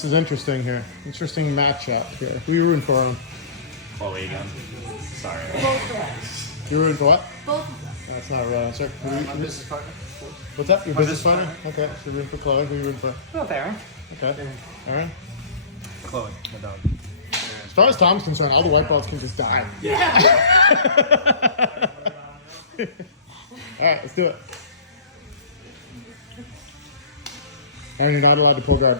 This is interesting here. Interesting matchup here. Who you rooting for? Chloe again. Sorry. Both You rooting for what? of them. That's not a real answer. My business partner. What's up? Your My business business partner? Okay, so you're rooting for Chloe. Who you rooting for? Both Aaron. Okay. Aaron? Chloe, my dog. As far as Tom's concerned, all the white balls can just die. Yeah. All right, let's do it. Aaron, you're not allowed to pull guard.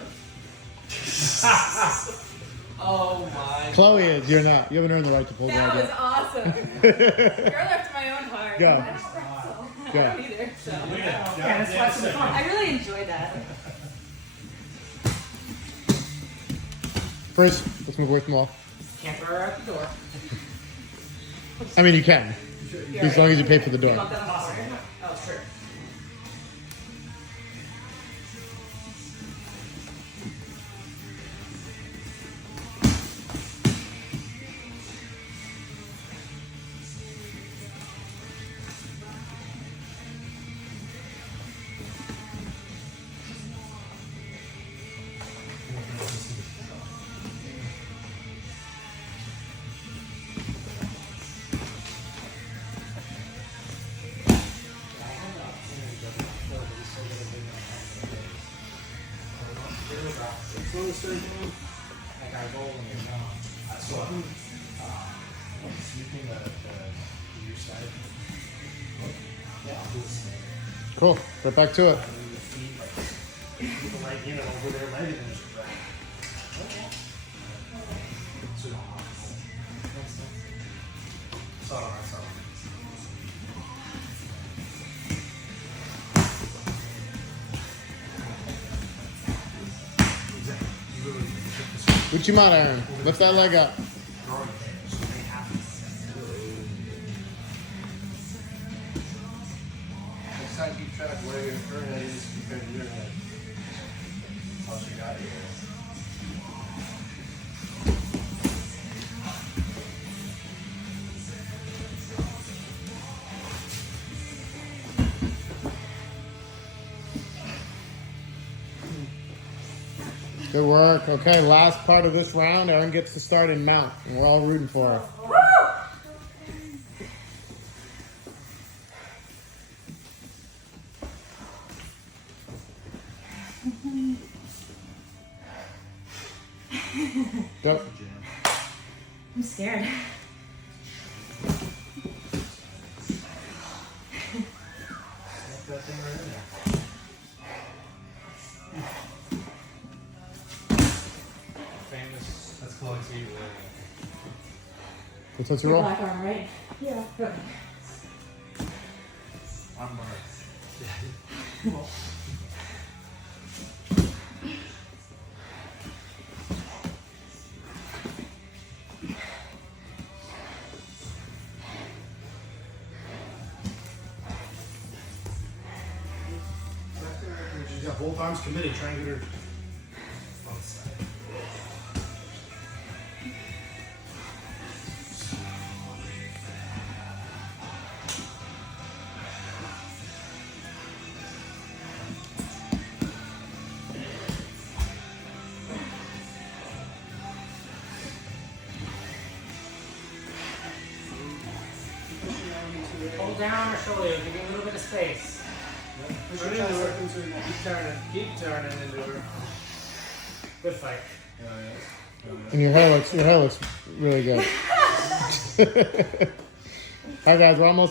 Oh my. Chloe is. You're not. You haven't earned the right to pull That guard was yet. awesome. Girl after my own heart. Go. I don't wrestle. I Go. don't either. So. Yeah, that's why it's so fun. I really enjoy that. First, let's move away from the wall. Can't throw her out the door. I mean, you can. As long as you pay for the door. Want that on the floor? Oh, sure. Cool. Right back to it. Uchimata, Aaron. Lift that leg up. Next time, keep track of where her head is compared to your head. How she got here. Good work. Okay, last part of this round. Aaron gets to start in mount, and we're all rooting for her. Go. I'm scared. That thing right in there. Famous. That's Chloe T. Let's let you Your roll. black arm, right? Yeah. Good. I'm Mark. She's got both arms committed, trying to get her outside. Hold down on her shoulder. Give you a little bit of space. Turn into her. Keep turning. Keep turning into her. Good fight. And your hair looks really good. All right, guys, we're almost